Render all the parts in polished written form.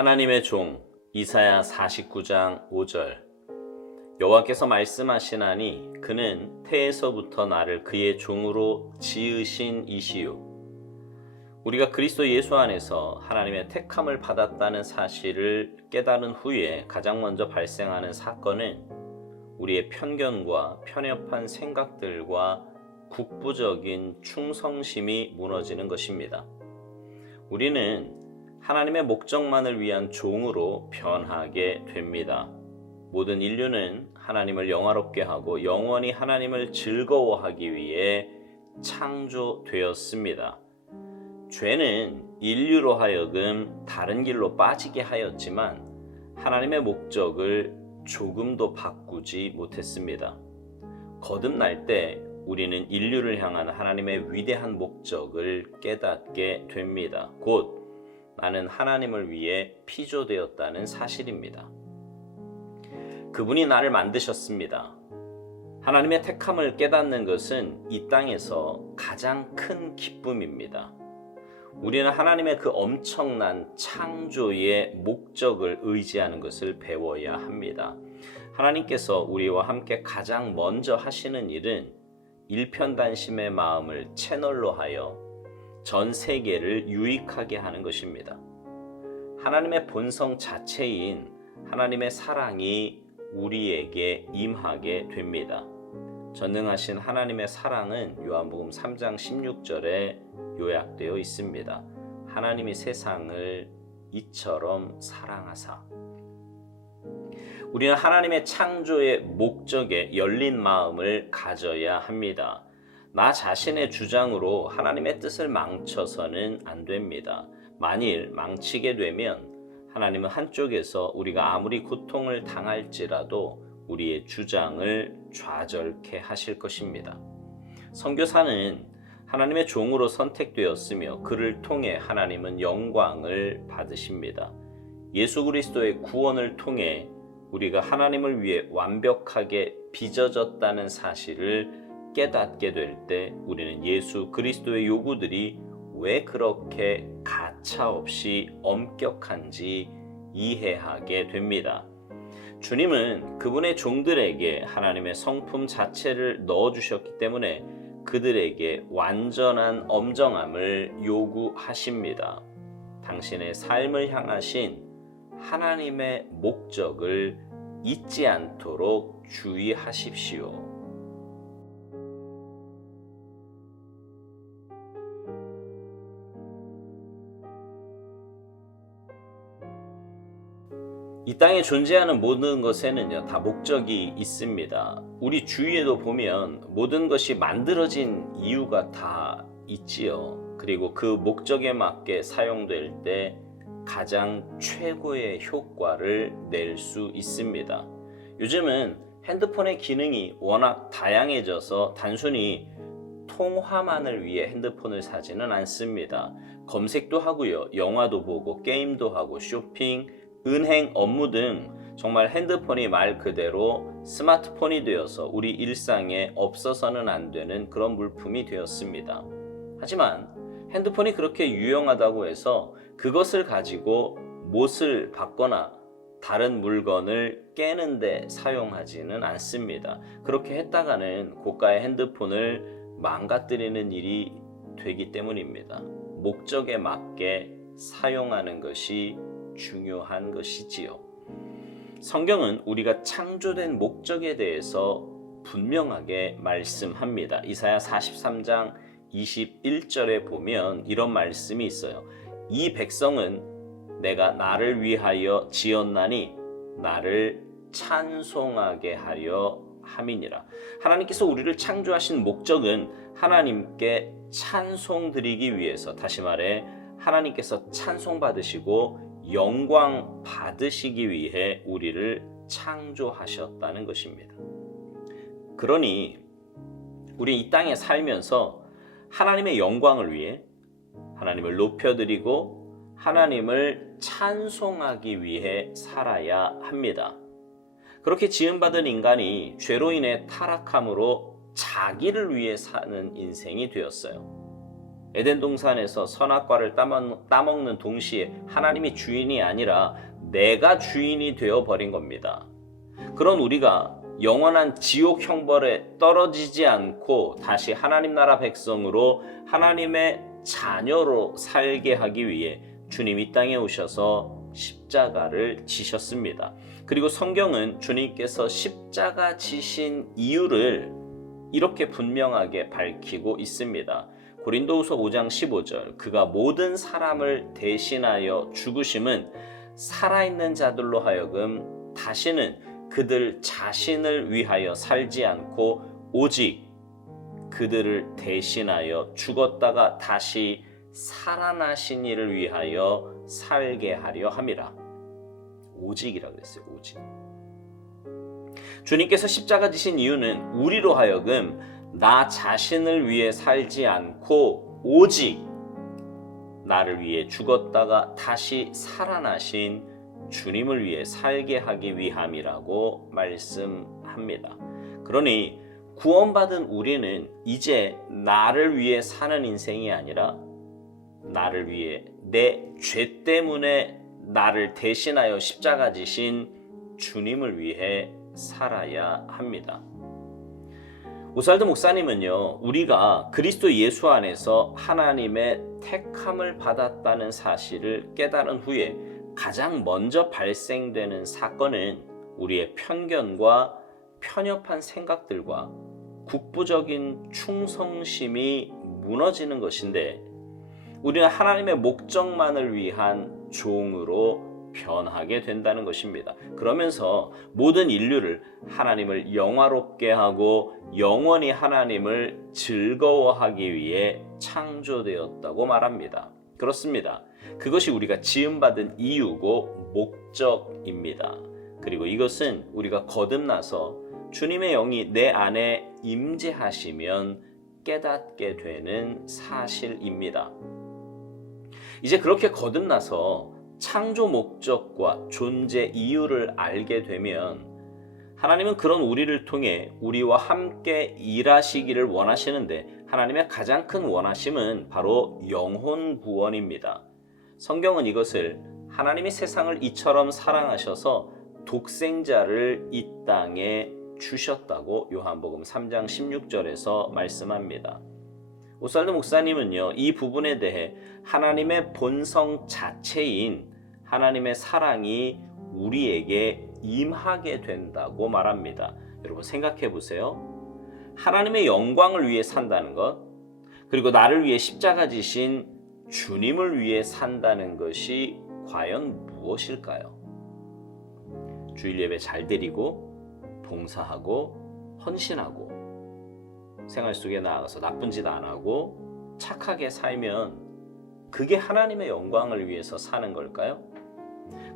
하나님의 종 이사야 49장 5절 여호와께서 말씀하시나니 그는 태에서부터 나를 그의 종으로 지으신 이시요. 우리가 그리스도 예수 안에서 하나님의 택함을 받았다는 사실을 깨달은 후에 가장 먼저 발생하는 사건은 우리의 편견과 편협한 생각들과 국부적인 충성심이 무너지는 것입니다. 우리는 하나님의 목적만을 위한 종으로 변하게 됩니다. 모든 인류는 하나님을 영화롭게 하고 영원히 하나님을 즐거워하기 위해 창조되었습니다. 죄는 인류로 하여금 다른 길로 빠지게 하였지만 하나님의 목적을 조금도 바꾸지 못했습니다. 거듭날 때 우리는 인류를 향한 하나님의 위대한 목적을 깨닫게 됩니다. 곧 나는 하나님을 위해 피조되었다는 사실입니다. 그분이 나를 만드셨습니다. 하나님의 택함을 깨닫는 것은 이 땅에서 가장 큰 기쁨입니다. 우리는 하나님의 그 엄청난 창조의 목적을 의지하는 것을 배워야 합니다. 하나님께서 우리와 함께 가장 먼저 하시는 일은 일편단심의 마음을 채널로 하여 전 세계를 유익하게 하는 것입니다. 하나님의 본성 자체인 하나님의 사랑이 우리에게 임하게 됩니다. 전능하신 하나님의 사랑은 요한복음 3장 16절에 요약되어 있습니다. 하나님이 세상을 이처럼 사랑하사. 우리는 하나님의 창조의 목적에 열린 마음을 가져야 합니다. 나 자신의 주장으로 하나님의 뜻을 망쳐서는 안 됩니다. 만일 망치게 되면 하나님은 한쪽에서 우리가 아무리 고통을 당할지라도 우리의 주장을 좌절케 하실 것입니다. 선교사는 하나님의 종으로 선택되었으며 그를 통해 하나님은 영광을 받으십니다. 예수 그리스도의 구원을 통해 우리가 하나님을 위해 완벽하게 빚어졌다는 사실을 깨닫게 될 때 우리는 예수 그리스도의 요구들이 왜 그렇게 가차없이 엄격한지 이해하게 됩니다. 주님은 그분의 종들에게 하나님의 성품 자체를 넣어주셨기 때문에 그들에게 완전한 엄정함을 요구하십니다. 당신의 삶을 향하신 하나님의 목적을 잊지 않도록 주의하십시오. 이 땅에 존재하는 모든 것에는요, 다 목적이 있습니다. 우리 주위에도 보면 모든 것이 만들어진 이유가 다 있지요. 그리고 그 목적에 맞게 사용될 때 가장 최고의 효과를 낼 수 있습니다. 요즘은 핸드폰의 기능이 워낙 다양해져서 단순히 통화만을 위해 핸드폰을 사지는 않습니다. 검색도 하고요, 영화도 보고 게임도 하고 쇼핑, 은행, 업무 등 정말 핸드폰이 말 그대로 스마트폰이 되어서 우리 일상에 없어서는 안 되는 그런 물품이 되었습니다. 하지만 핸드폰이 그렇게 유용하다고 해서 그것을 가지고 못을 받거나 다른 물건을 깨는데 사용하지는 않습니다. 그렇게 했다가는 고가의 핸드폰을 망가뜨리는 일이 되기 때문입니다. 목적에 맞게 사용하는 것이 중요한 것이지요. 성경은 우리가 창조된 목적에 대해서 분명하게 말씀합니다. 이사야 43장 21절에 보면 이런 말씀이 있어요. 이 백성은 내가 나를 위하여 지었나니 나를 찬송하게 하려 함이니라. 하나님께서 우리를 창조하신 목적은 하나님께 찬송 드리기 위해서, 다시 말해 하나님께서 찬송 받으시고 영광 받으시기 위해 우리를 창조하셨다는 것입니다. 그러니 우리 이 땅에 살면서 하나님의 영광을 위해 하나님을 높여드리고 하나님을 찬송하기 위해 살아야 합니다. 그렇게 지음받은 인간이 죄로 인해 타락함으로 자기를 위해 사는 인생이 되었어요. 에덴 동산에서 선악과를 따먹는 동시에 하나님이 주인이 아니라 내가 주인이 되어버린 겁니다. 그런 우리가 영원한 지옥 형벌에 떨어지지 않고 다시 하나님 나라 백성으로 하나님의 자녀로 살게 하기 위해 주님 이 땅에 오셔서 십자가를 지셨습니다. 그리고 성경은 주님께서 십자가 지신 이유를 이렇게 분명하게 밝히고 있습니다. 고린도후서 5장 15절, 그가 모든 사람을 대신하여 죽으심은 살아있는 자들로 하여금 다시는 그들 자신을 위하여 살지 않고 오직 그들을 대신하여 죽었다가 다시 살아나신 이를 위하여 살게 하려 함이라. 오직이라 그랬어요. 오직. 주님께서 십자가 지신 이유는 우리로 하여금 나 자신을 위해 살지 않고 오직 나를 위해 죽었다가 다시 살아나신 주님을 위해 살게 하기 위함이라고 말씀합니다. 그러니 구원받은 우리는 이제 나를 위해 사는 인생이 아니라 나를 위해 내 죄 때문에 나를 대신하여 십자가 지신 주님을 위해 살아야 합니다. 오살드 목사님은요, 우리가 그리스도 예수 안에서 하나님의 택함을 받았다는 사실을 깨달은 후에 가장 먼저 발생되는 사건은 우리의 편견과 편협한 생각들과 국부적인 충성심이 무너지는 것인데, 우리는 하나님의 목적만을 위한 종으로 변하게 된다는 것입니다. 그러면서 모든 인류를 하나님을 영화롭게 하고 영원히 하나님을 즐거워하기 위해 창조되었다고 말합니다. 그렇습니다. 그것이 우리가 지음받은 이유고 목적입니다. 그리고 이것은 우리가 거듭나서 주님의 영이 내 안에 임재하시면 깨닫게 되는 사실입니다. 이제 그렇게 거듭나서 창조 목적과 존재 이유를 알게 되면 하나님은 그런 우리를 통해 우리와 함께 일하시기를 원하시는데, 하나님의 가장 큰 원하심은 바로 영혼 구원입니다. 성경은 이것을 하나님이 세상을 이처럼 사랑하셔서 독생자를 이 땅에 주셨다고 요한복음 3장 16절에서 말씀합니다. 오살드 목사님은요, 이 부분에 대해 하나님의 본성 자체인 하나님의 사랑이 우리에게 임하게 된다고 말합니다. 여러분 생각해 보세요. 하나님의 영광을 위해 산다는 것, 그리고 나를 위해 십자가 지신 주님을 위해 산다는 것이 과연 무엇일까요? 주일 예배 잘 드리고 봉사하고 헌신하고 생활 속에 나아가서 나쁜 짓 안 하고 착하게 살면 그게 하나님의 영광을 위해서 사는 걸까요?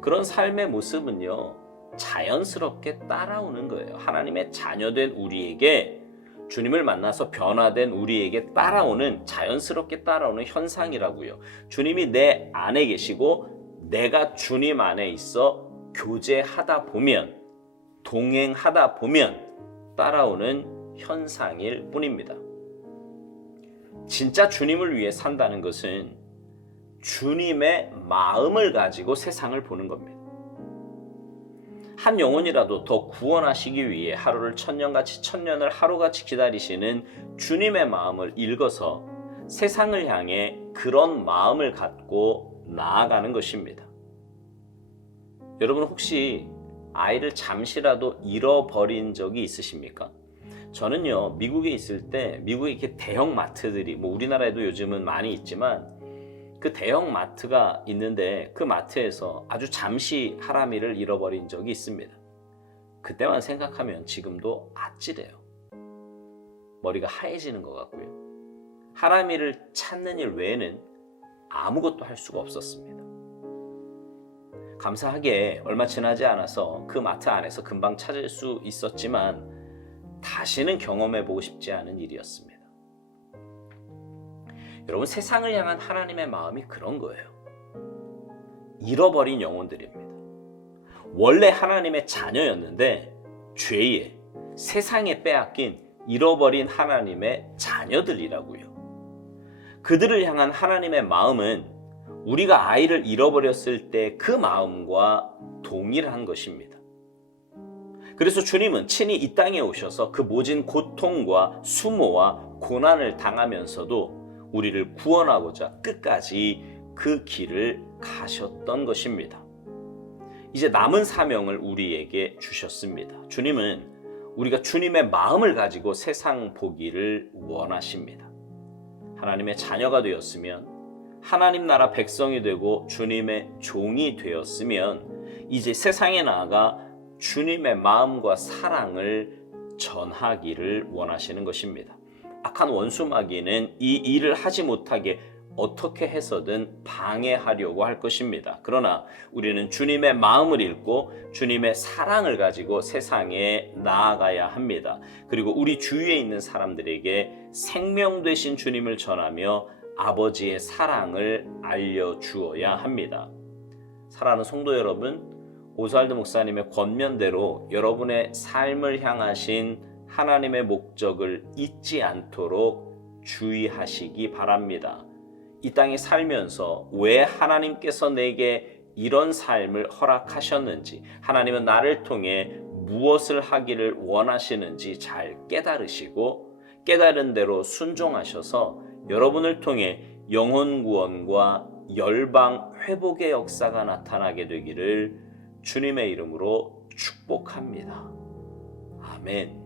그런 삶의 모습은요, 자연스럽게 따라오는 거예요. 하나님의 자녀된 우리에게, 주님을 만나서 변화된 우리에게 따라오는, 자연스럽게 따라오는 현상이라고요. 주님이 내 안에 계시고 내가 주님 안에 있어 교제하다 보면, 동행하다 보면 따라오는 현상일 뿐입니다. 진짜 주님을 위해 산다는 것은 주님의 마음을 가지고 세상을 보는 겁니다. 한 영혼이라도 더 구원하시기 위해 하루를 천년같이 천년을 하루같이 기다리시는 주님의 마음을 읽어서 세상을 향해 그런 마음을 갖고 나아가는 것입니다. 여러분 혹시 아이를 잠시라도 잃어버린 적이 있으십니까? 저는요, 미국에 있을 때 미국에 이렇게 대형 마트들이, 우리나라에도 요즘은 많이 있지만 그 대형 마트가 있는데 그 마트에서 아주 잠시 하람이를 잃어버린 적이 있습니다. 그때만 생각하면 지금도 아찔해요. 머리가 하얘지는 것 같고요. 하람이를 찾는 일 외에는 아무것도 할 수가 없었습니다. 감사하게 얼마 지나지 않아서 그 마트 안에서 금방 찾을 수 있었지만 다시는 경험해보고 싶지 않은 일이었습니다. 여러분, 세상을 향한 하나님의 마음이 그런 거예요. 잃어버린 영혼들입니다. 원래 하나님의 자녀였는데 죄에, 세상에 빼앗긴 잃어버린 하나님의 자녀들이라고요. 그들을 향한 하나님의 마음은 우리가 아이를 잃어버렸을 때 그 마음과 동일한 것입니다. 그래서 주님은 친히 이 땅에 오셔서 그 모진 고통과 수모와 고난을 당하면서도 우리를 구원하고자 끝까지 그 길을 가셨던 것입니다. 이제 남은 사명을 우리에게 주셨습니다. 주님은 우리가 주님의 마음을 가지고 세상 보기를 원하십니다. 하나님의 자녀가 되었으면, 하나님 나라 백성이 되고 주님의 종이 되었으면 이제 세상에 나아가 주님의 마음과 사랑을 전하기를 원하시는 것입니다. 악한 원수 마귀는 이 일을 하지 못하게 어떻게 해서든 방해하려고 할 것입니다. 그러나 우리는 주님의 마음을 읽고 주님의 사랑을 가지고 세상에 나아가야 합니다. 그리고 우리 주위에 있는 사람들에게 생명 되신 주님을 전하며 아버지의 사랑을 알려주어야 합니다. 사랑하는 성도 여러분, 오스왈드 목사님의 권면대로 여러분의 삶을 향하신 하나님의 목적을 잊지 않도록 주의하시기 바랍니다. 이 땅에 살면서 왜 하나님께서 내게 이런 삶을 허락하셨는지, 하나님은 나를 통해 무엇을 하기를 원하시는지 잘 깨달으시고 깨달은 대로 순종하셔서 여러분을 통해 영혼 구원과 열방 회복의 역사가 나타나게 되기를 주님의 이름으로 축복합니다. 아멘.